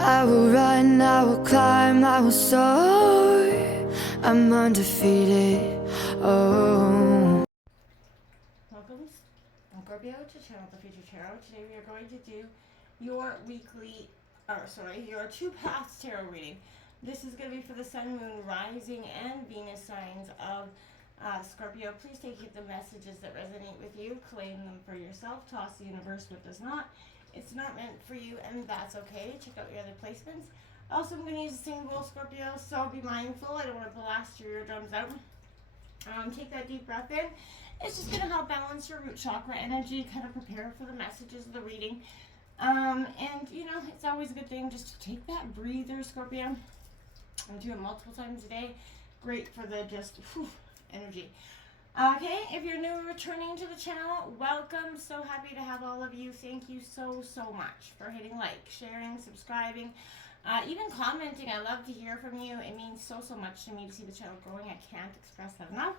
I will run, I will climb, I will soar. I'm undefeated. Oh. Welcome, Scorpio, to Channel the Future Tarot. Today we are going to do your your 2 paths tarot reading. This is going to be for the Sun, Moon, Rising, and Venus signs of Scorpio. Please take the messages that resonate with you, claim them for yourself, toss the universe what does not. It's not meant for you, and that's okay. Check out your other placements. Also, I'm going to use a singing bowl, Scorpio, so be mindful. I don't want to blast your eardrums out. Take that deep breath in. It's just going to help balance your root chakra energy, kind of prepare for the messages of the reading. And, you know, it's always a good thing just to take that breather, Scorpio. I do it multiple times a day. Great for the energy. Okay, if you're new or returning to the channel, welcome. So happy to have all of you. Thank you so much for hitting like, sharing, subscribing, even commenting. I love to hear from you. It means so much to me to see the channel growing. I can't express that enough.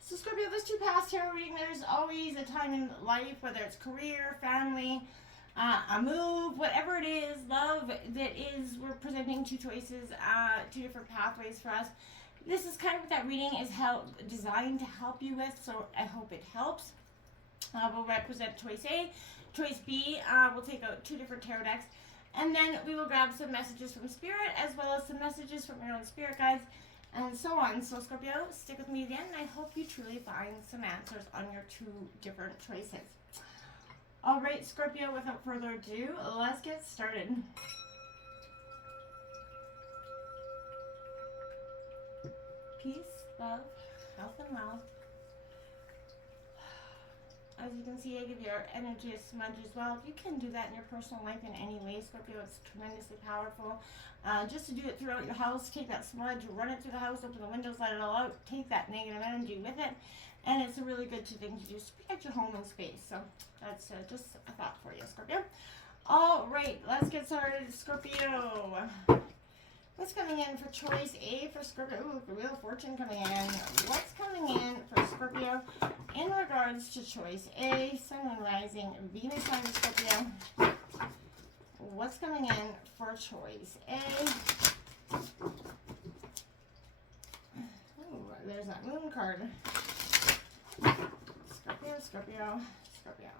So Scorpio, this 2 paths tarot reading, there's always a time in life, whether it's career, family, a move, whatever it is, love, we're presenting 2 choices, 2 different pathways for us. This is kind of what that reading is designed to help you with, so I hope it helps. We'll represent choice A. Choice B, we'll take out 2 different tarot decks, and then we will grab some messages from Spirit, as well as some messages from your own spirit guides, and so on. So Scorpio, stick with me again, and I hope you truly find some answers on your 2 different choices. All right, Scorpio, without further ado, let's get started. Peace, love, health, and wealth. As you can see, I give your energy a smudge as well. If you can do that in your personal life in any way, Scorpio, it's tremendously powerful. Just to do it throughout your house, take that smudge, run it through the house, open the windows, let it all out, take that negative energy with it, and it's a really good thing to do to protect your home and space. So that's just a thought for you, Scorpio. All right, let's get started, Scorpio. What's coming in for choice A for Scorpio? Ooh, the Wheel of Fortune coming in. What's coming in for Scorpio in regards to choice A, Sun, Moon, Rising, Venus sign of Scorpio? What's coming in for choice A? Ooh, there's that Moon card. Scorpio, Scorpio, Scorpio.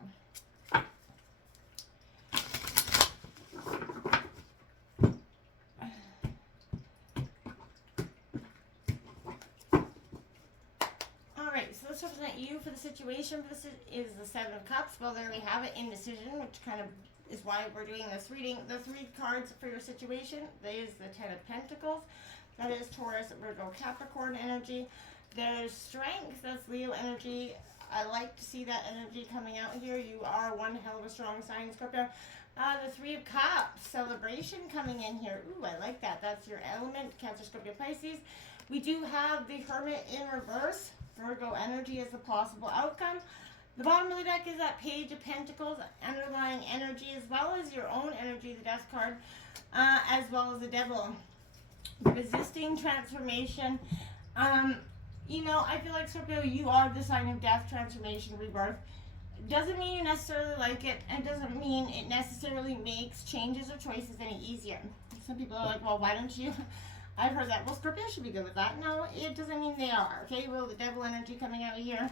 So let's represent you for the situation. This is the 7 of Cups. Well, there we have it, indecision, which kind of is why we're doing this reading. The 3 cards for your situation, that is the 10 of Pentacles. That is Taurus, Virgo, Capricorn energy. There's strength, that's Leo energy. I like to see that energy coming out here. You are one hell of a strong sign, Scorpio. The 3 of Cups, celebration coming in here. Ooh, I like that. That's your element, Cancer, Scorpio, Pisces. We do have the Hermit in reverse. Virgo energy is the possible outcome. The bottom of the deck is that Page of Pentacles, underlying energy, as well as your own energy, the Death card, as well as the Devil. Resisting transformation. You know, I feel like, Scorpio, you are the sign of death, transformation, rebirth. Doesn't mean you necessarily like it, and doesn't mean it necessarily makes changes or choices any easier. Some people are like, well, why don't you? I've heard that. Well, Scorpio should be good with that. No, it doesn't mean they are. Okay, well, the Devil energy coming out here.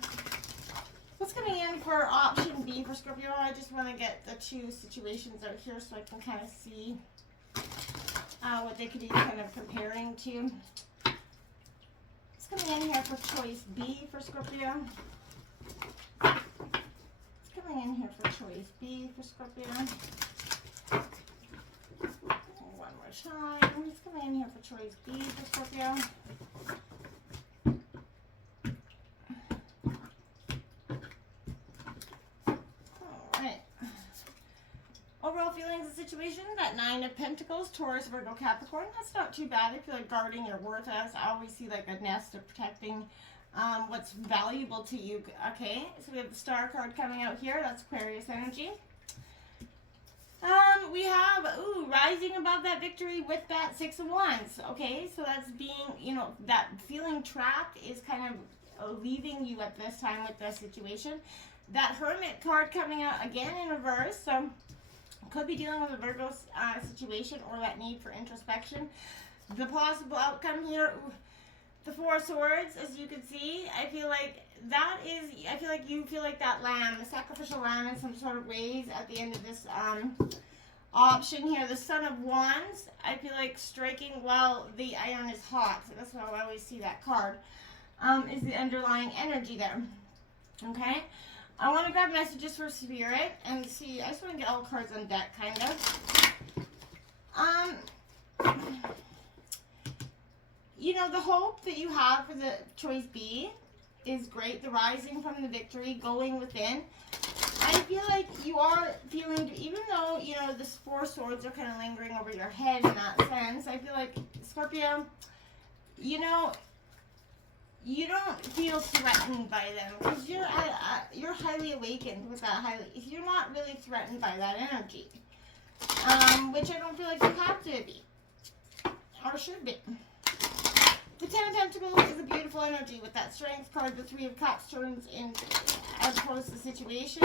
What's coming in for option B for Scorpio? I just want to get the 2 situations out here so I can kind of see what they could be kind of comparing to. What's coming in here for choice B for Scorpio? What's coming in here for choice B for Scorpio? One more time. What's coming in here for choice B for Scorpio? Alright. Overall feelings and situation, that 9 of Pentacles, Taurus, Virgo, Capricorn. That's not too bad. I feel like guarding your worth. I always see like a nest of protecting what's valuable to you. Okay, so we have the Star card coming out here. That's Aquarius energy. We have, rising above that victory with that 6 of Wands. Okay, so that's being, you know, that feeling trapped is kind of leaving you at this time with this situation. That Hermit card coming out again in reverse. So Could be dealing with a Virgo situation or that need for introspection. The possible outcome here, the Four of Swords, as you can see, I feel like you feel like that lamb, the sacrificial lamb in some sort of ways at the end of this option here. The Son of Wands, I feel like striking while the iron is hot. So that's how I always see that card, is the underlying energy there. Okay? I want to grab messages for Spirit and see. I just want to get all cards on deck, kind of. You know, the hope that you have for the choice B is great. The rising from the victory, going within. I feel like you are feeling, even though, you know, the Four Swords are kind of lingering over your head in that sense, I feel like, Scorpio, you know, you don't feel threatened by them because you're highly awakened with that you're not really threatened by that energy, which I don't feel like you have to be or should be. The Ten of Pentacles is a beautiful energy with that Strength card. The Three of Cups turns in as opposed to situation.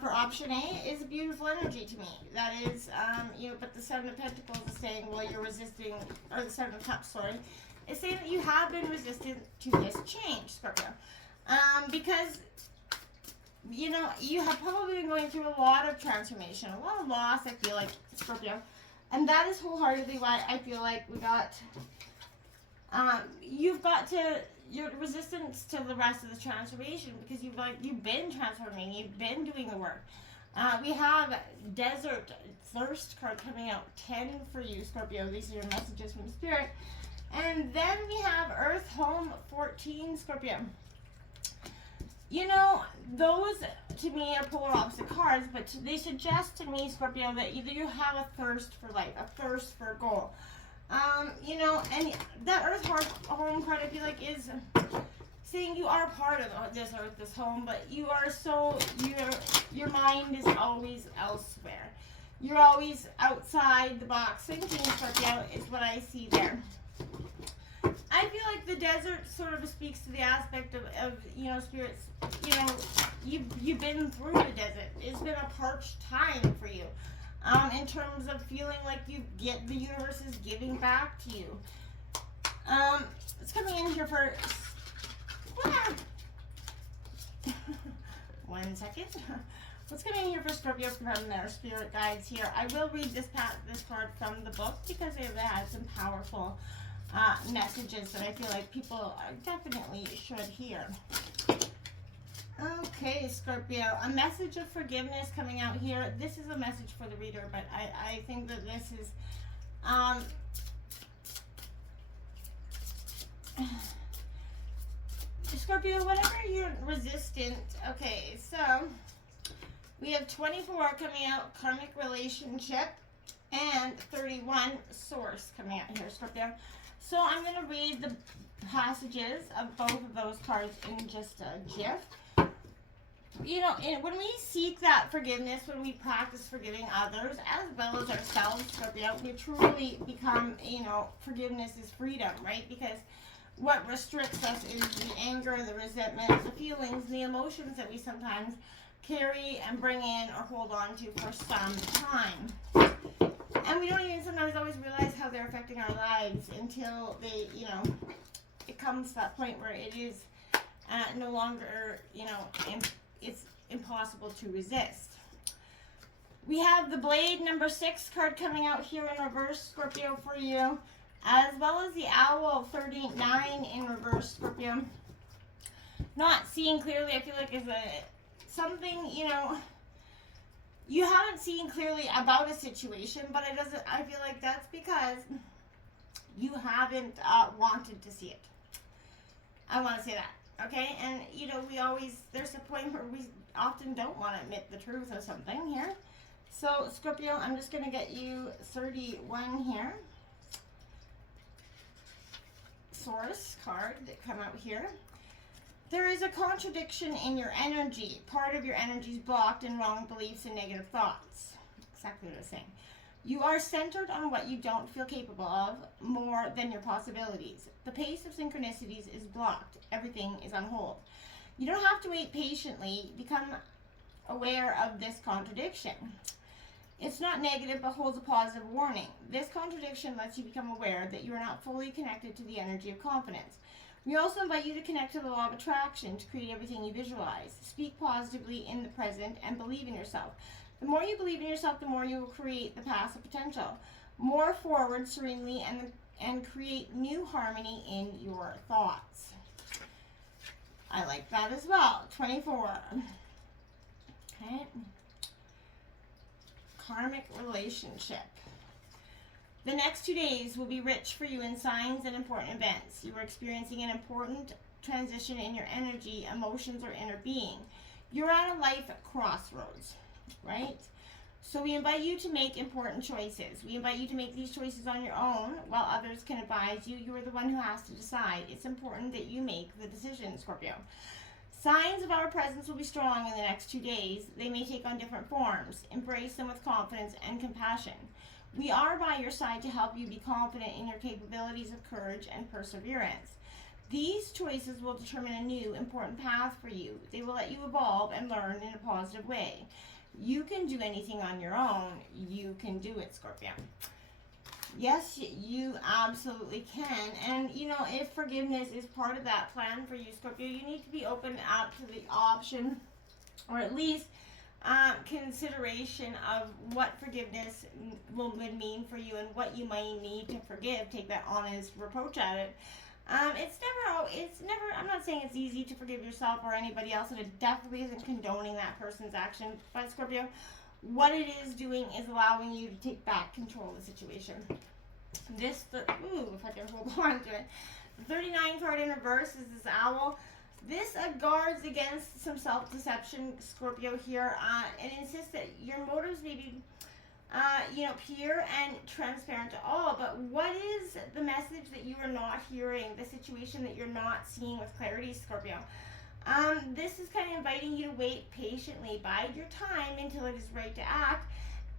For option A is a beautiful energy to me. That is, you know, but the Seven of Pentacles is saying, well, you're resisting, or the Seven of Cups, sorry, is saying that you have been resistant to this change, Scorpio. Because, you know, you have probably been going through a lot of transformation, a lot of loss, I feel like, Scorpio. And that is wholeheartedly why I feel like we got, you've got to, your resistance to the rest of the transformation, because you've been transforming, you've been doing the work. We have Desert Thirst card coming out, 10 for you, Scorpio. These are your messages from Spirit. And then we have Earth Home 14, Scorpio. You know, those to me are polar opposite cards, but they suggest to me, Scorpio, that either you have a thirst for life, a thirst for a goal. You know, and that Earth Home card, I feel like, is saying you are part of this Earth, this home, but you are so, your mind is always elsewhere. You're always outside the box thinking, Scorpio, is what I see there. I feel like the desert sort of speaks to the aspect of you know, Spirit's, you know, you've been through the desert. It's been a parched time for you. In terms of feeling like the universe is giving back to you. It's coming in here for 1 second. What's coming in here for Scorpio from their spirit guides here? I will read this card from the book because it has some powerful messages that I feel like people definitely should hear. Okay, Scorpio, a message of forgiveness coming out here. This is a message for the reader, but I think that this is, Scorpio, whatever you're resistant. Okay, so we have 24 coming out, karmic relationship, and 31, source coming out here, Scorpio. So I'm going to read the passages of both of those cards in just a jiff. You know, when we seek that forgiveness, when we practice forgiving others as well as ourselves, Scorpio, we truly become, you know, forgiveness is freedom, right? Because what restricts us is the anger, the resentment, the feelings, the emotions that we sometimes carry and bring in or hold on to for some time. And we don't even sometimes always realize how they're affecting our lives until they, you know, it comes to that point where it is no longer, you know, it's impossible to resist. We have the Blade number 6 card coming out here in reverse, Scorpio, for you, as well as the Owl 39 in reverse, Scorpio. Not seeing clearly, I feel like, is something, you know, you haven't seen clearly about a situation, but it doesn't, I feel like that's because you haven't wanted to see it. I want to say that. Okay, and you know, there's a point where we often don't want to admit the truth of something here. So, Scorpio, I'm just going to get you 31 here. Source card that come out here. There is a contradiction in your energy. Part of your energy is blocked in wrong beliefs and negative thoughts. Exactly what I was saying. You are centered on what you don't feel capable of more than your possibilities. The pace of synchronicities is blocked. Everything is on hold. You don't have to wait patiently. Become aware of this contradiction. It's not negative, but holds a positive warning. This contradiction lets you become aware that you are not fully connected to the energy of confidence. We also invite you to connect to the law of attraction to create everything you visualize. Speak positively in the present and believe in yourself. The more you believe in yourself, the more you will create the path of potential. More forward serenely and create new harmony in your thoughts. I like that as well. 24. Okay. Karmic relationship. The next 2 days will be rich for you in signs and important events. You are experiencing an important transition in your energy, emotions, or inner being. You're at a life crossroads, right? So we invite you to make important choices. We invite you to make these choices on your own while others can advise you. You are the one who has to decide. It's important that you make the decision, Scorpio. Signs of our presence will be strong in the next 2 days. They may take on different forms. Embrace them with confidence and compassion. We are by your side to help you be confident in your capabilities of courage and perseverance. These choices will determine a new, important path for you. They will let you evolve and learn in a positive way. You can do anything on your own. You can do it, Scorpio. Yes, you absolutely can. And, you know, if forgiveness is part of that plan for you, Scorpio, you need to be open up to the option, or at least consideration of what forgiveness would mean for you and what you might need to forgive. Take that honest approach at it. It's never, I'm not saying it's easy to forgive yourself or anybody else, and it definitely isn't condoning that person's action. But Scorpio, what it is doing is allowing you to take back control of the situation. If I can hold on to it. The 39 card in reverse is this owl. This guards against some self-deception, Scorpio, here, and insists that your motives may be pure and transparent to all. But what is the message that you are not hearing, the situation that you're not seeing with clarity, Scorpio? This is kind of inviting you to wait patiently, bide your time until it is right to act,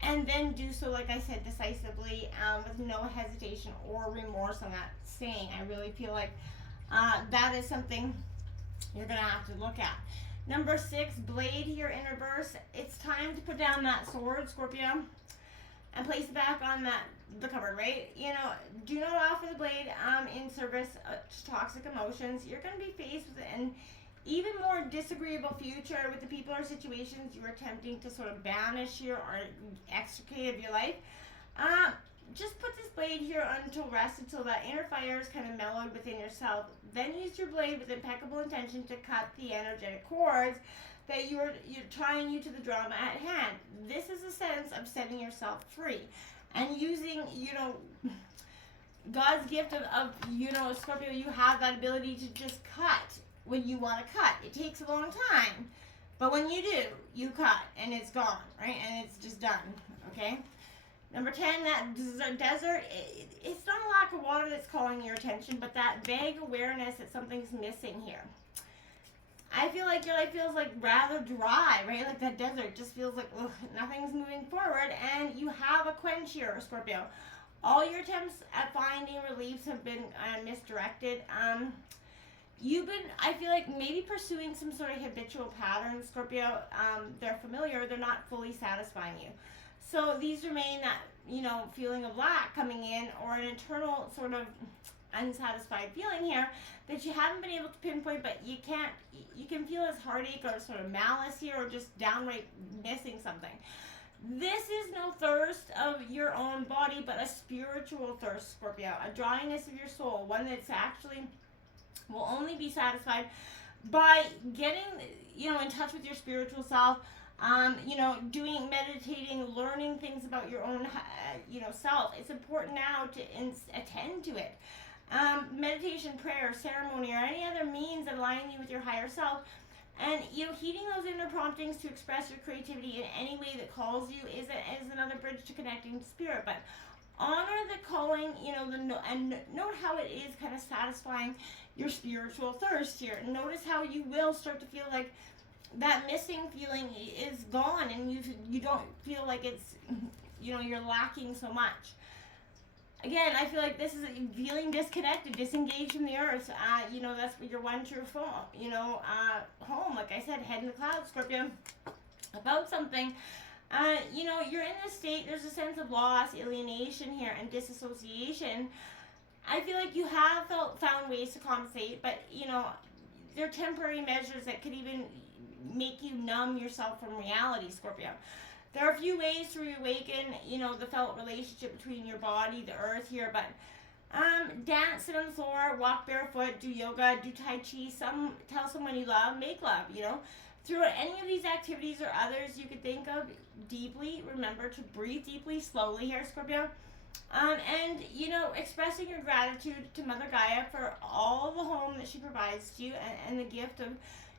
and then do so, like I said, decisively, with no hesitation or remorse on that saying. I really feel like that is something you're going to have to look at. Number 6, blade here in reverse. It's time to put down that sword, Scorpio, and place it back on the cupboard, right? You know, do not offer the blade in service to toxic emotions. You're going to be faced with an even more disagreeable future with the people or situations you are attempting to sort of banish here or extricate of your life. Just put this blade here until rest, until that inner fire is kind of mellowed within yourself. Then use your blade with impeccable intention to cut the energetic cords that you're tying you to the drama at hand. This is a sense of setting yourself free and using, God's gift of Scorpio. You have that ability to just cut when you want to cut. It takes a long time, but when you do, you cut and it's gone, right? And it's just done, okay? Number 10, that desert, it's not a lack of water that's calling your attention, but that vague awareness that something's missing here. I feel like your life feels like rather dry, right? Like that desert just feels like nothing's moving forward, and you have a quench here, Scorpio. All your attempts at finding reliefs have been misdirected. You've been, I feel like, maybe pursuing some sort of habitual pattern, Scorpio. They're familiar, they're not fully satisfying you. So these remain that, feeling of lack coming in, or an internal sort of unsatisfied feeling here that you haven't been able to pinpoint, but you can feel as heartache or sort of malice here, or just downright missing something. This is no thirst of your own body, but a spiritual thirst, Scorpio, a dryness of your soul, one that's actually will only be satisfied by getting, in touch with your spiritual self, doing, meditating, learning things about your own, self. It's important now to attend to it. Meditation, prayer, ceremony, or any other means that align you with your higher self. And, heeding those inner promptings to express your creativity in any way that calls you is another bridge to connecting to spirit. But honor the calling, and note how it is kind of satisfying your spiritual thirst here. Notice how you will start to feel like that missing feeling is gone, and you don't feel like it's, you're lacking so much. Again, I feel like this is feeling disconnected, disengaged from the earth. That's your one true home. Like I said, head in the clouds, Scorpio, about something You know, you're in this state, there's a sense of loss, alienation here, and disassociation. I feel like you have found ways to compensate, but, you know, they're temporary measures that could even make you numb yourself from reality, Scorpio. There are a few ways to reawaken, you know, the felt relationship between your body, the earth here, but dance, sit on the floor, walk barefoot, do yoga, do tai chi, tell someone you love, make love, you know. Through any of these activities or others you could think of deeply, remember to breathe deeply, slowly here, Scorpio. And, you know, expressing your gratitude to Mother Gaia for all the home that she provides to you, and the gift of,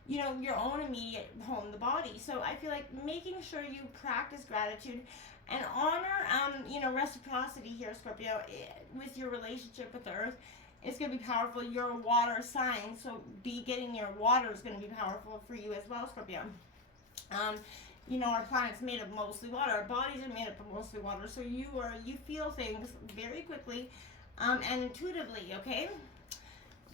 you know, your own immediate home, the body. So I feel like making sure you practice gratitude and honor, you know, reciprocity here, Scorpio, with your relationship with the earth. It's going to be powerful. You're a water sign, so getting your water is going to be powerful for you as well, Scorpio. You know, our planet's made of mostly water. Our bodies are made up of mostly water, so you feel things very quickly and intuitively, okay?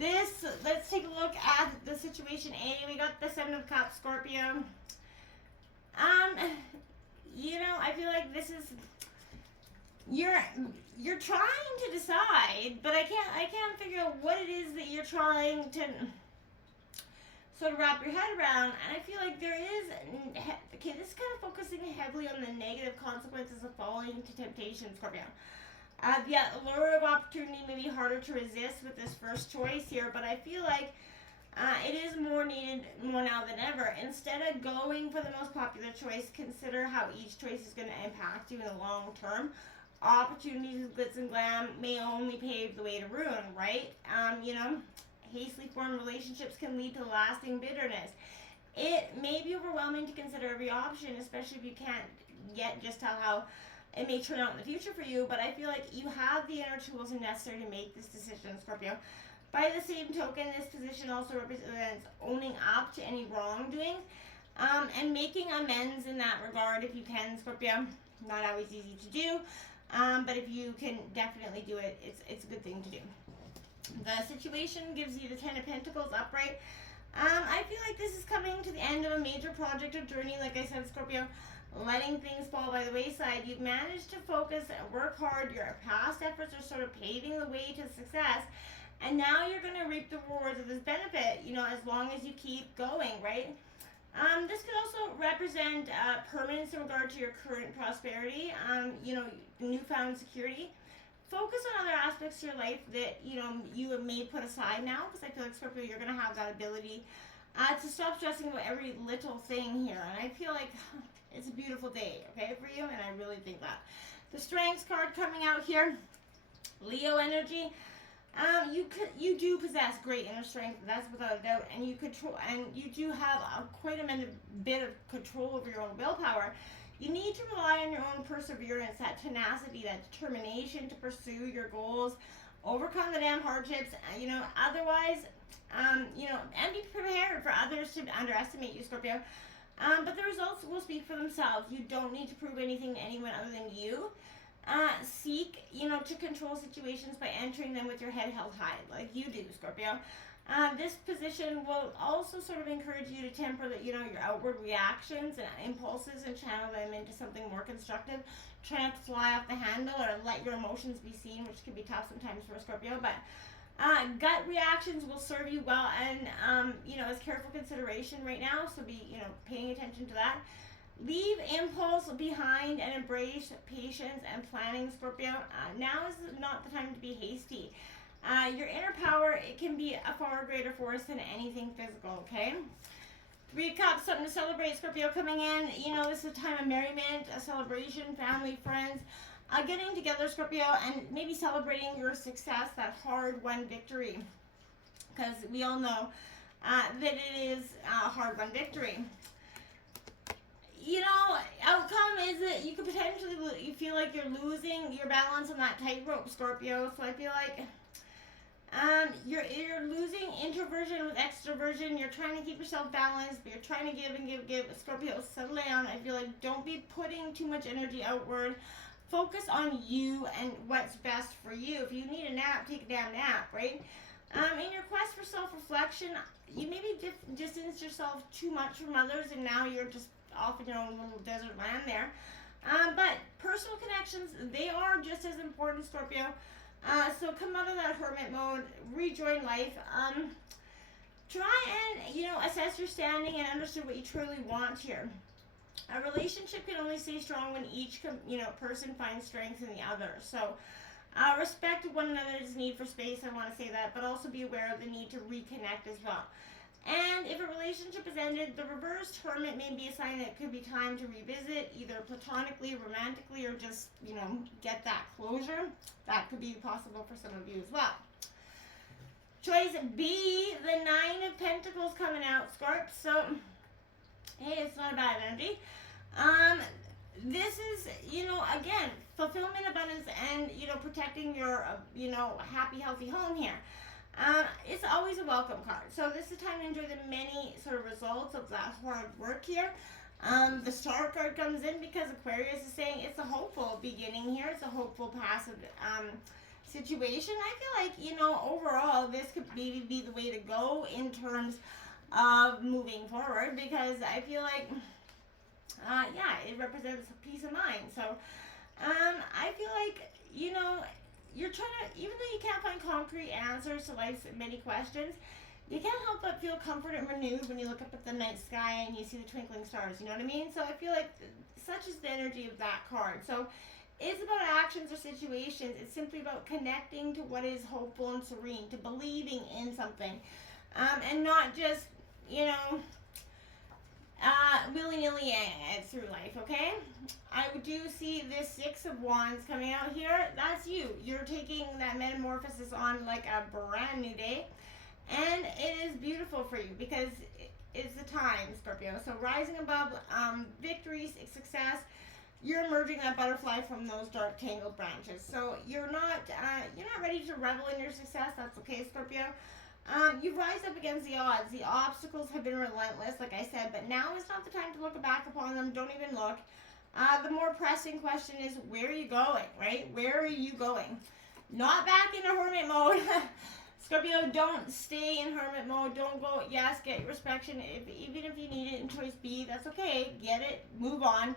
Let's take a look at the situation A. We got the Seven of Cups, Scorpio. You know, I feel like this is, you're trying to decide, but I can't figure out what it is that you're trying to sort of wrap your head around. And I feel like there is, okay, this is kind of focusing heavily on the negative consequences of falling into temptation, Scorpio. The allure of opportunity may be harder to resist with this first choice here, but I feel like it is more needed more now than ever. Instead of going for the most popular choice, consider how each choice is going to impact you in the long term. Opportunities with glitz and glam may only pave the way to ruin, right? You know, hastily formed relationships can lead to lasting bitterness. It may be overwhelming to consider every option, especially if you can't yet just tell how it may turn out in the future for you, but I feel like you have the inner tools necessary to make this decision, Scorpio. By the same token, this position also represents owning up to any wrongdoing, and making amends in that regard if you can, Scorpio. Not always easy to do, but if you can definitely do it, it's a good thing to do. The situation gives you the Ten of Pentacles upright. I feel like this is coming to the end of a major project or journey, like I said, Scorpio. Letting things fall by the wayside. You've managed to focus and work hard. Your past efforts are sort of paving the way to success. And now you're going to reap the rewards of this benefit, you know, as long as you keep going, right? This could also represent permanence in regard to your current prosperity, you know, newfound security. Focus on other aspects of your life that, you know, you may put aside now, because I feel like, Scorpio, you're going to have that ability to stop stressing about every little thing here. And I feel like it's a beautiful day, okay, for you, and I really think that. The Strengths card coming out here, Leo energy. You do possess great inner strength, that's without a doubt, and you do have quite a bit of control over your own willpower. You need to rely on your own perseverance, that tenacity, that determination to pursue your goals, overcome the damn hardships, you know, otherwise, you know, and be prepared for others to underestimate you, Scorpio. But the results will speak for themselves. You don't need to prove anything to anyone other than you. Seek, you know, to control situations by entering them with your head held high, like you do, Scorpio. This position will also sort of encourage you to temper the, you know, your outward reactions and impulses and channel them into something more constructive. Try not to fly off the handle or let your emotions be seen, which can be tough sometimes for a Scorpio, but gut reactions will serve you well, and you know, as careful consideration right now, so be, you know, paying attention to that. Leave impulse behind and embrace patience and planning, Scorpio. Now is not the time to be hasty. Your inner power, it can be a far greater force than anything physical, okay? Three of Cups, something to celebrate, Scorpio, coming in. You know, this is a time of merriment, a celebration, family, friends, getting together, Scorpio, and maybe celebrating your success, that hard-won victory. Because we all know that it is a hard-won victory. You know, outcome is that you could potentially, you feel like you're losing your balance on that tightrope, Scorpio. So I feel like you're losing introversion with extroversion. You're trying to keep yourself balanced, but you're trying to give and give. Scorpio, settle down. I feel like don't be putting too much energy outward. Focus on you and what's best for you. If you need a nap, take a damn nap, right? In your quest for self-reflection, you maybe distance yourself too much from others, and now you're just off in your own little desert land there. But personal connections, they are just as important, Scorpio. So come out of that hermit mode, rejoin life. Try and, assess your standing and understand what you truly want here. A relationship can only stay strong when each, person finds strength in the other. So respect one another's need for space, I want to say that, but also be aware of the need to reconnect as well. And if a relationship is ended, the reversed hermit may be a sign that it could be time to revisit, either platonically, romantically, or just, get that closure. That could be possible for some of you as well. Choice B, the Nine of Pentacles coming out, Scorp. So, hey, it's not a bad energy. This is, again, fulfillment, abundance, and, protecting your, happy, healthy home here. It's always a welcome card. So this is time to enjoy the many sort of results of that hard work here. The Star card comes in because Aquarius is saying it's a hopeful beginning here. It's a hopeful passive situation. I feel like, overall, this could maybe be the way to go in terms of moving forward, because I feel like, it represents peace of mind. So I feel like, you're trying to, even though you can't find concrete answers to life's many questions, you can't help but feel comfort and renewed when you look up at the night sky and you see the twinkling stars, you know what I mean? So I feel like such is the energy of that card. So it's about actions or situations. It's simply about connecting to what is hopeful and serene, to believing in something, and not just, willy-nilly through life, okay? I do see this Six of Wands coming out here. That's you. You're taking that metamorphosis on like a brand new day. And it is beautiful for you because it's the time, Scorpio. So rising above victories, success, you're emerging that butterfly from those dark tangled branches. So you're not ready to revel in your success. That's okay, Scorpio. You rise up against the odds. The obstacles have been relentless, like I said, but now is not the time to look back upon them. Don't even look. The more pressing question is, where are you going, right? Where are you going? Not back into hermit mode. Scorpio, don't stay in hermit mode. Don't go, yes, get your inspection. Even if you need it in choice B, that's okay. Get it, move on.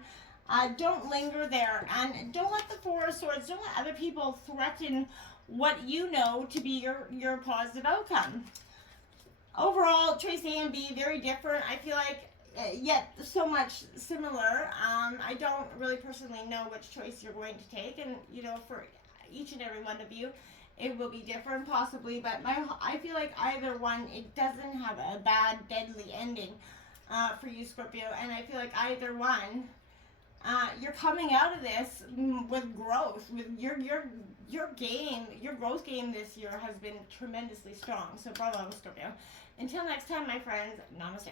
Don't linger there. And don't let the Four of Swords, don't let other people threaten what you know to be your positive outcome. Overall, choice A and B, very different. I feel like, yet so much similar. I don't really personally know which choice you're going to take. And, for each and every one of you, it will be different possibly. But I feel like either one, it doesn't have a bad, deadly ending for you, Scorpio. And I feel like either one, you're coming out of this with growth. With your growth game this year has been tremendously strong. So bravo, Scorpio. Until next time, my friends, namaste.